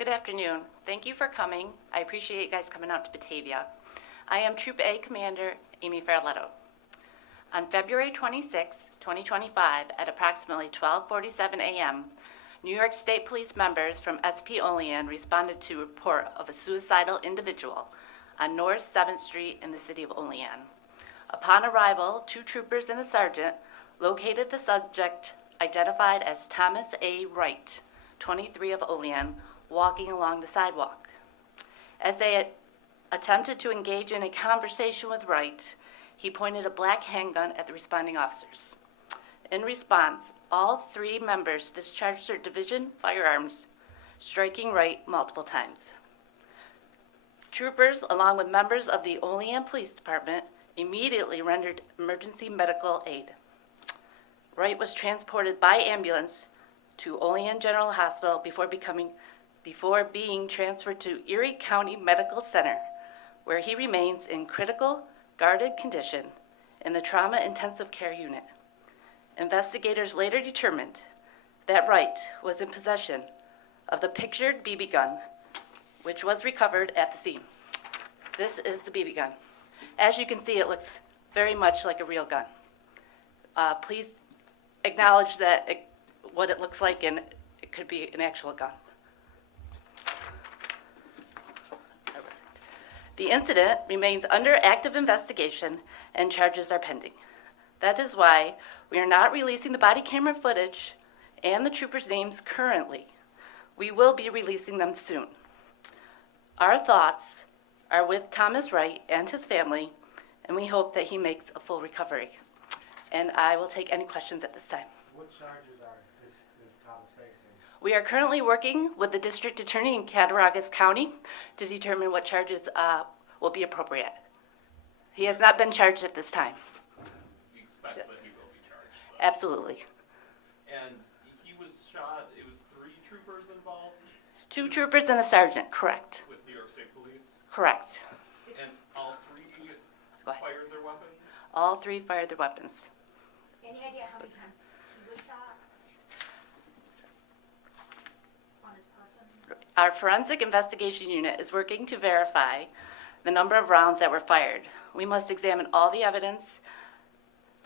Good afternoon. Thank you for coming. I appreciate you guys coming out to Batavia. I am Troop A Commander Amy Farletto. On February 26, 2025, at approximately 12:47 a.m., New York State Police members from SP Olean responded to a report of a suicidal individual on North 7th Street in the city of Olean. Upon arrival, 2 troopers and a sergeant located the subject identified as Thomas A. Wright, 23 of Olean, walking along the sidewalk. As they attempted to engage in a conversation with Wright, he pointed a black handgun at the responding officers. In response, all 3 members discharged their division firearms, striking Wright multiple times. Troopers, along with members of the Olean Police Department, immediately rendered emergency medical aid. Wright was transported by ambulance to Olean General Hospital before being transferred to Erie County Medical Center, where he remains in critical, guarded condition in the Trauma Intensive Care Unit. Investigators later determined that Wright was in possession of the pictured BB gun, which was recovered at the scene. This is the BB gun. As you can see, it looks very much like a real gun. Please acknowledge that what it looks like, and it could be an actual gun. The incident remains under active investigation and charges are pending. That is why we are not releasing the body camera footage and the troopers' names currently. We will be releasing them soon. Our thoughts are with Thomas Wright and his family, and we hope that he makes a full recovery. And I will take any questions at this time. What charges are this Thomas facing? We are currently working with the district attorney in Cattaraugus County to determine what charges will be appropriate. He has not been charged at this time. We expect that he will be charged, though. Absolutely. And he was shot, it was 3 troopers involved? 2 troopers and a sergeant, correct. With New York State Police? Correct. And all 3 fired their weapons? All 3 fired their weapons. Any idea how many times he was shot on his person? Our forensic investigation unit is working to verify the number of rounds that were fired. We must examine all the evidence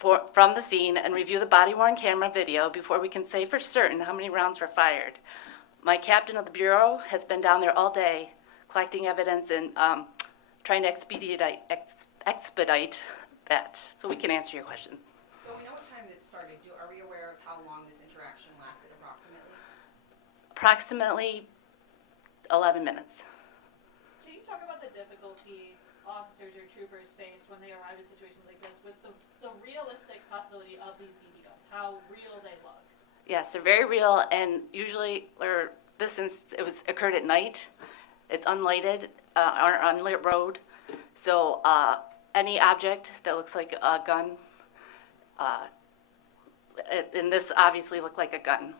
from the scene and review the body-worn camera video before we can say for certain how many rounds were fired. My captain of the bureau has been down there all day collecting evidence and trying to expedite that, so we can answer your question. So we know what time it started. Are we aware of how long this interaction lasted approximately? Approximately 11 minutes. Can you talk about the difficulty officers or troopers face when they arrive in situations like this with the realistic possibility of these BB guns, how real they look? Yes, they're very real, and usually, occurred at night. It's unlighted, on an unlit road, so any object that looks like a gun, and this obviously looked like a gun. And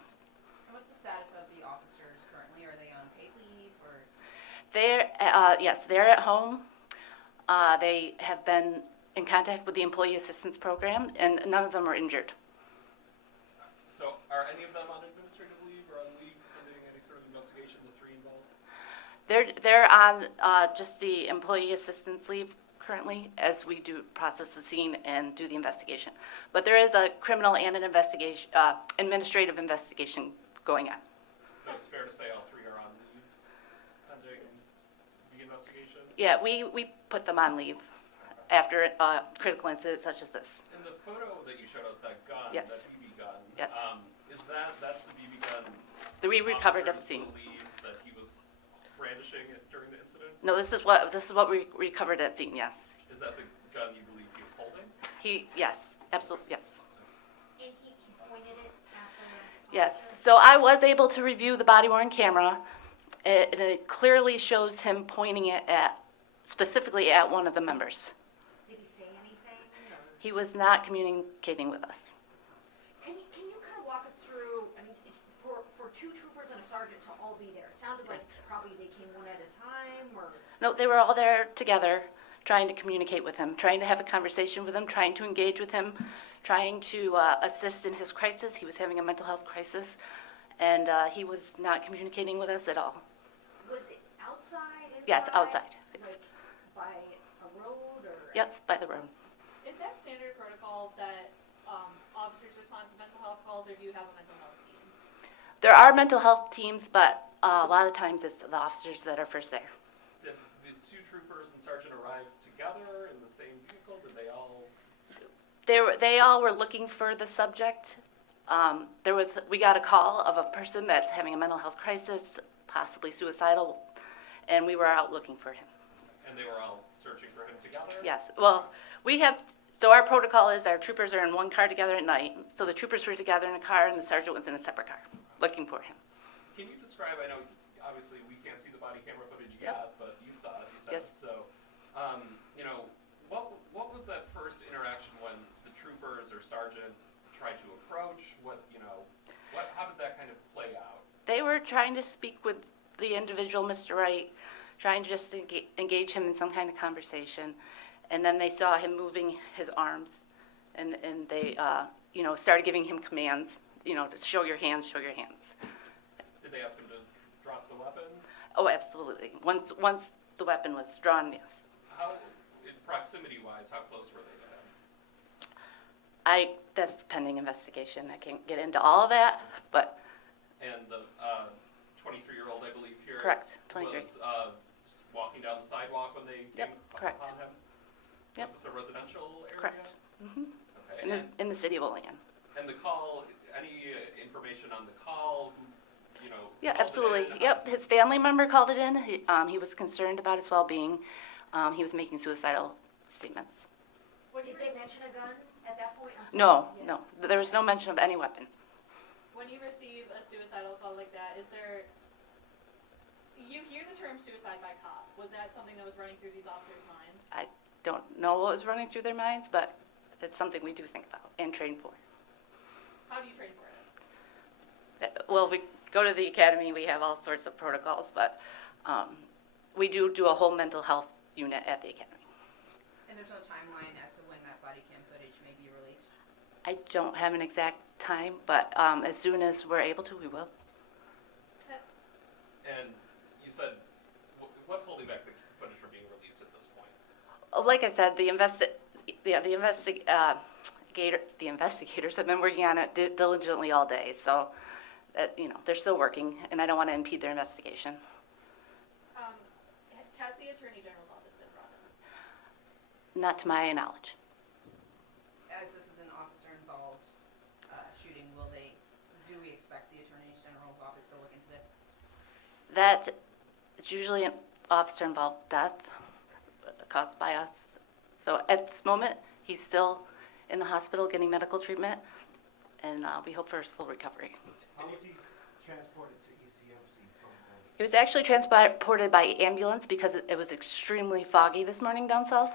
what's the status of the officers currently? Are they on paid leave or? Yes, they're at home. They have been in contact with the Employee Assistance Program, and none of them are injured. So are any of them on administrative leave or on leave pending any sort of investigation, the 3 involved? They're on just the Employee Assistance leave currently as we do process the scene and do the investigation. But there is a criminal and an administrative investigation going on. So it's fair to say all 3 are on leave pending the investigation? Yeah, we put them on leave after critical incidents such as this. In the photo that you showed us, that gun, Yes. that BB gun, Yes. that's the BB gun That we recovered at the officers scene. believe that he was brandishing it during the incident? No, this is what we recovered at scene. Yes. Is that the gun you believe he was holding? Yes, absolutely, yes. And he pointed it at the Yes, officer? so I was able to review the body-worn camera, and it clearly shows him pointing it specifically at one of the members. Did he say anything? Or? He was not communicating with us. Can you kind of walk us through, I mean, for 2 troopers and a sergeant to all be there, it sounded like Yes. probably they came one at a time, or? No, they were all there together, trying to communicate with him, trying to have a conversation with him, trying to engage with him, trying to assist in his crisis. He was having a mental health crisis, and he was not communicating with us at all. outside, inside? Yes, outside. Like by a road or? Yes, by the room. Is that standard protocol that, officers respond to mental health calls, or do you have a mental health team? There are mental health teams, but a lot of times it's the officers that are first there. Did the two troopers and sergeant arrive together in the same vehicle? Did they all? They all were looking for the subject. We got a call of a person that's having a mental health crisis, possibly suicidal, and we were out looking for him. And they were all searching for him together? Yes, well, so our protocol is our troopers are in one car together at night. So the troopers were together in a car and the sergeant was in a separate car, looking for him. Can you describe, I know obviously we can't see the body camera footage Yep. yet, but you saw it, you said Yes. it. So, what was that first interaction when the troopers or sergeant tried to approach? How did that kind of play out? They were trying to speak with the individual, Mr. Wright, trying to just engage him in some kind of conversation. And then they saw him moving his arms, and they, started giving him commands, to show your hands, show your hands. Did they ask him to drop the weapon? Oh, absolutely. Once the weapon was drawn, yes. How, proximity-wise, how close were they to him? That's pending investigation. I can't get into all of that, but And the 23-year-old, I believe, here Correct, 23. was just walking down the sidewalk when they Yep, came correct. upon him? Yep. Was this a residential area? correct. Hmm. Okay. In the city of Olean. And the call, any information on the call? Yeah, called it absolutely. in? Yep, his family member called it in. He was concerned about his well-being. He was making suicidal statements. When you, Did they mention a gun at that point? I'm sorry. No, Yeah. no, there was no mention of any weapon. when you receive a suicidal call like that, you hear the term suicide by cop. Was that something that was running through these officers' minds? I don't know what was running through their minds, but it's something we do think about and train for. How do you train for it? Well, we go to the academy, we have all sorts of protocols, but we do a whole mental health unit at the academy. And there's no timeline as to when that body cam footage may be released? I don't have an exact time, but as soon as we're able to, we will. And you said, what's holding back the footage from being released at this point? Like I said, the investigators have been working on it diligently all day, so they're still working, and I don't want to impede their investigation. Has the Attorney General's office been brought in? Not to my knowledge. As this is an officer-involved shooting, do we expect the Attorney General's office to look into this? That it's usually an officer-involved death caused by us. So at this moment, he's still in the hospital getting medical treatment, and we hope for his full recovery. How was he transported to ECMC from He was actually transported by ambulance because it was extremely foggy this morning down south,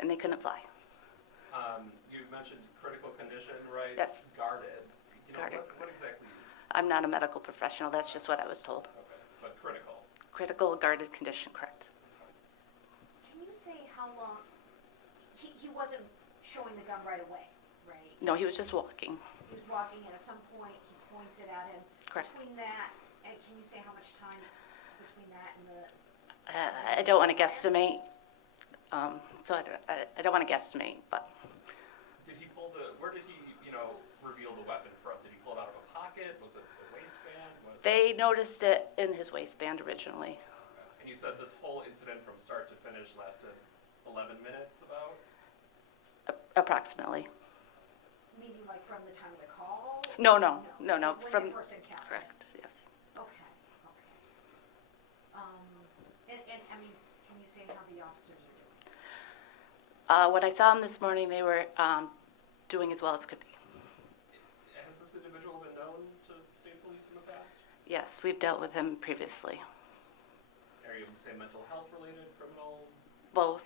and they couldn't fly. You mentioned critical condition, right? Yes. Guarded. Guarded. What exactly? I'm not a medical professional, that's just what I was told. Okay, but critical. Critical guarded condition, correct. Can you say how long, he wasn't showing the gun right away, right? No, he was just walking. He was walking and at some point he points it at him. Correct. Between that, and can you say how much time between that and the? I don't want to guesstimate, so I don't want to guesstimate, but Did he where did he, reveal the weapon from? Did he pull it out of a pocket? Was it the waistband? they noticed it in his waistband originally. And you said this whole incident from start to finish lasted 11 minutes about? Approximately. Meaning like from the time of the call? No, so When from, they first encountered? correct, yes. Okay. And I mean, can you say how the officers are doing? What I saw them this morning, they were doing as well as could be. Has this individual been known to state police in the past? Yes, we've dealt with him previously. Are you able to say mental health related, criminal? Both.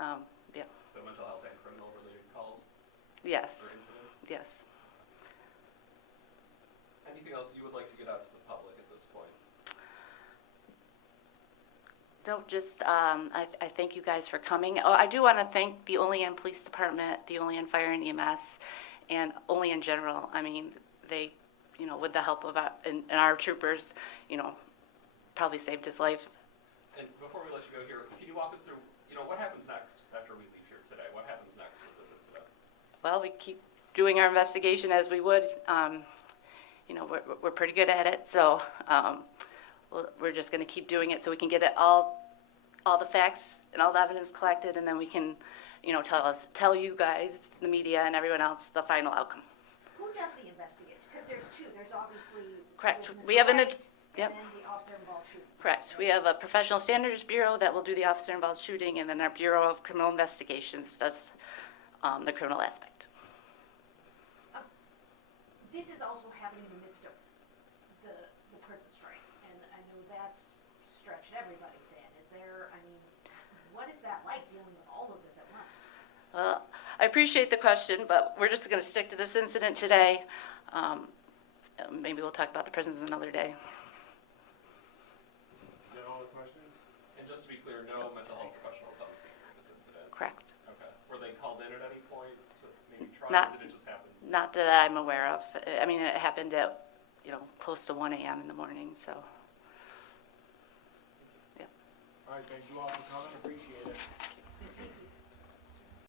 Yeah. So mental health and criminal related calls Yes. or incidents? Yes. Anything else you would like to get out to the public at this point? No, just, I thank you guys for coming. Oh, I do want to thank the Olean Police Department, the Olean Fire and EMS, and Olean General. I mean, they, with the help of and our troopers, probably saved his life. And before we let you go here, can you walk us through, what happens next after we leave here today? What happens next with this incident? Well, we keep doing our investigation as we would. We're pretty good at it, so we're just going to keep doing it so we can get it all the facts and all the evidence collected, and then we can, tell you guys, the media, and everyone else the final outcome. Who does the investigation? Because there's two, there's obviously. Correct. there's Mr. We have an ad- Wright, yep. And then the officer involved shooting. Correct. We have a professional standards bureau that will do the officer-involved shooting, and then our Bureau of Criminal Investigations does the criminal aspect. This is also happening in the midst of the prison strikes, and I know that's stretched everybody thin. What is that like, dealing with all of this at once? Well, I appreciate the question, but we're just going to stick to this incident today. Maybe we'll talk about the prisons another day. Is that all the questions? And just to be clear, no mental health professionals on the scene during this incident? Correct. Okay. Were they called in at any point to maybe try, Not- or did it just happen? Not that I'm aware of. I mean, it happened at, close to 1 a.m. in the morning, so. All right, thank you all for coming, appreciate it.